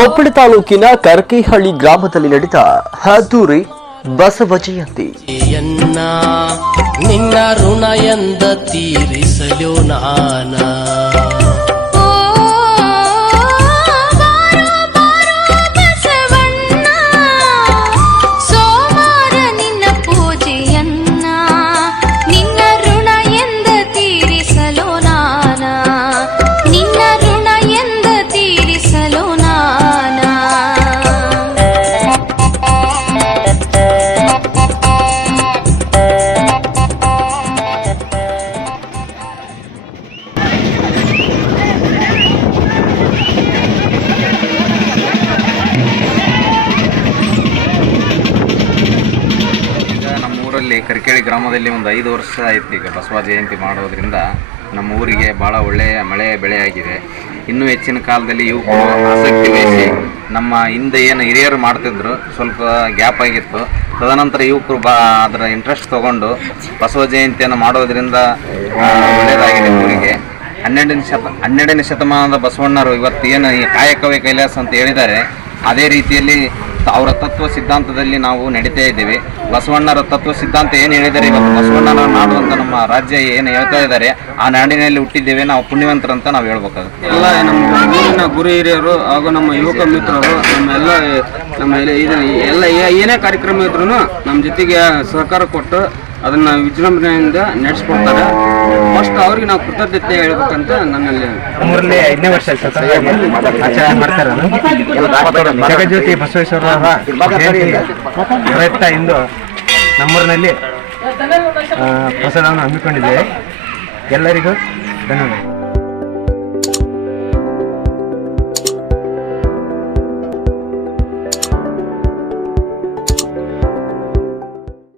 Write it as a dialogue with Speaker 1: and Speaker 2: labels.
Speaker 1: ಕೊಪ್ಪಳ ತಾಲೂಕಿನ ಕರ್ಕಿಹಳ್ಳಿ ಗ್ರಾಮದಲ್ಲಿ ನಡೆದ ಹದೂರಿ ಬಸವ ಜಯಂತಿ.
Speaker 2: ನಿನ್ನ ಋಣ ಎಂದ ತೀರಿಸಲು ನಾನ
Speaker 3: ಊರಲ್ಲಿ ಕರಿಕೇಳಿ ಗ್ರಾಮದಲ್ಲಿ ಒಂದು ಐದು ವರ್ಷ ಆಯ್ತು ಈಗ ಬಸವ ಜಯಂತಿ ಮಾಡೋದ್ರಿಂದ ನಮ್ಮ ಊರಿಗೆ ಭಾಳ ಒಳ್ಳೆಯ ಮಳೆ ಬೆಳೆ ಆಗಿದೆ ಇನ್ನೂ ಹೆಚ್ಚಿನ ಕಾಲದಲ್ಲಿ ಯುವಕರು ಆಸಕ್ತಿ ವಹಿಸಿ ನಮ್ಮ ಹಿಂದೆ ಏನು ಹಿರಿಯರು ಮಾಡ್ತಿದ್ರು, ಸ್ವಲ್ಪ ಗ್ಯಾಪ್ ಆಗಿತ್ತು. ತದನಂತರ ಯುವಕರು ಬಾ ಅದರ ಇಂಟ್ರೆಸ್ಟ್ ತಗೊಂಡು ಬಸವ ಜಯಂತಿಯನ್ನು ಮಾಡೋದ್ರಿಂದ ಒಳ್ಳೆಯದಾಗಿದೆ ಊರಿಗೆ. ಹನ್ನೆರಡನೇ ಶತ ಹನ್ನೆರಡನೇ ಶತಮಾನದ ಬಸವಣ್ಣರು ಇವತ್ತು ಏನು ಕಾಯಕವೇ ಕೈಲಾಸ ಅಂತ ಹೇಳಿದ್ದಾರೆ. ಅದೇ ರೀತಿಯಲ್ಲಿ ಅವರ ತತ್ವ ಸಿದ್ಧಾಂತದಲ್ಲಿ ನಾವು ನಡೀತಾ ಇದ್ದೇವೆ. ಬಸವಣ್ಣರ ತತ್ವ ಸಿದ್ಧಾಂತ ಏನು ಹೇಳಿದ್ದಾರೆ? ಇವತ್ತು ಬಸವಣ್ಣನ ನಾಡು ಅಂತ ನಮ್ಮ ರಾಜ್ಯ ಏನು ಹೇಳ್ತಾ ಇದ್ದಾರೆ, ಆ ನಾಡಿನಲ್ಲಿ ಹುಟ್ಟಿದ್ದೇವೆ, ನಾವು ಪುಣ್ಯವಂತರಂತ ನಾವು ಹೇಳ್ಬೇಕಾಗುತ್ತೆ.
Speaker 4: ಎಲ್ಲ ನಮ್ಮ ಊರಿನ ಗುರು ಹಿರಿಯರು ಹಾಗೂ ನಮ್ಮ ಯುವಕ ಮಿತ್ರರು ನಮ್ಮ ಎಲ್ಲ ನಮ್ಮ ಎಲ್ಲ ಏನೇ ಕಾರ್ಯಕ್ರಮ ಇದ್ರು ನಮ್ಮ ಜೊತೆಗೆ ಸಹಕಾರ ಕೊಟ್ಟು ಅದನ್ನ ವಿಜೃಂಭಣೆಯಿಂದ ನಡೆಸ್ಕೊಡ್ತಾರೆ. ಫಸ್ಟ್ ಅವ್ರಿಗೆ ನಾವು ಕೃತಜ್ಞತೆ ಹೇಳ್ಬೇಕಂತ ನನ್ನಲ್ಲಿ
Speaker 5: ನಮ್ಮೂರಲ್ಲಿ ಐದನೇ ವರ್ಷ ಆಚರಣೆ ಮಾಡ್ತಾರೆ ಜಗಜ್ಯೋತಿ ಬಸವೇಶ್ವರರ ಪ್ರಯುಕ್ತ ಇಂದು ನಮ್ಮೂರಿನಲ್ಲಿ ಪ್ರಸಾದವನ್ನು ಹಮ್ಮಿಕೊಂಡಿದ್ದೇವೆ. ಎಲ್ಲರಿಗೂ ಧನ್ಯವಾದ